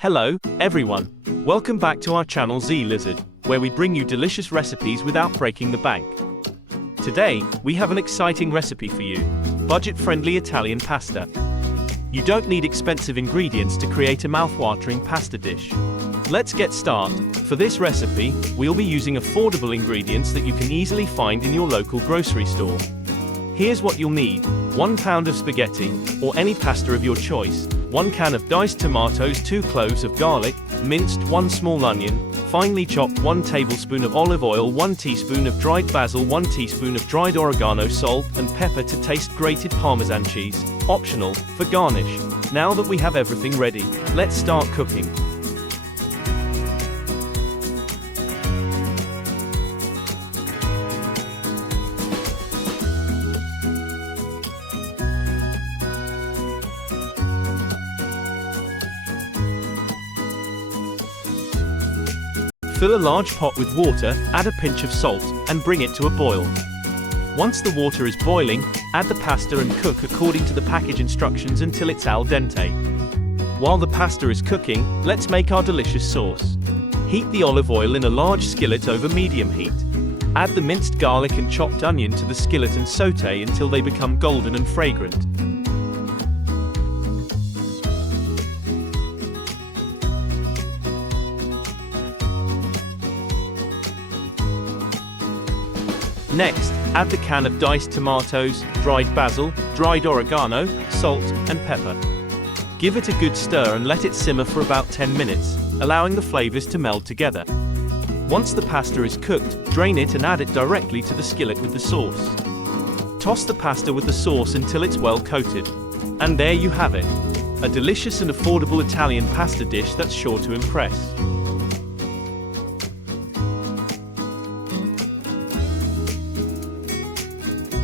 Hello, everyone. Welcome back to our channel Z Lizard, where we bring you delicious recipes without breaking the bank. Today, we have an exciting recipe for you: budget-friendly Italian pasta. You don't need expensive ingredients to create a mouth-watering pasta dish. Let's get started. For this recipe, we'll be using affordable ingredients that you can easily find in your local grocery store. Here's what you'll need: 1 pound of spaghetti, or any pasta of your choice, 1 can of diced tomatoes, 2 cloves of garlic, minced 1 small onion, finely chopped 1 tablespoon of olive oil, 1 teaspoon of dried basil, 1 teaspoon of dried oregano, salt and pepper to taste, grated Parmesan cheese, optional, for garnish. Now that we have everything ready, let's start cooking. Fill a large pot with water, add a pinch of salt, and bring it to a boil. Once the water is boiling, add the pasta and cook according to the package instructions until it's al dente. While the pasta is cooking, let's make our delicious sauce. Heat the olive oil in a large skillet over medium heat. Add the minced garlic and chopped onion to the skillet and sauté until they become golden and fragrant. Next, add the can of diced tomatoes, dried basil, dried oregano, salt, and pepper. Give it a good stir and let it simmer for about 10 minutes, allowing the flavors to meld together. Once the pasta is cooked, drain it and add it directly to the skillet with the sauce. Toss the pasta with the sauce until it's well coated. And there you have it, a delicious and affordable Italian pasta dish that's sure to impress.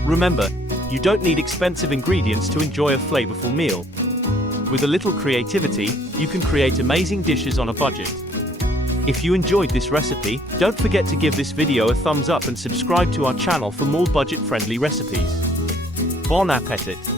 Remember, you don't need expensive ingredients to enjoy a flavorful meal. With a little creativity, you can create amazing dishes on a budget. If you enjoyed this recipe, don't forget to give this video a thumbs up and subscribe to our channel for more budget-friendly recipes. Bon appétit!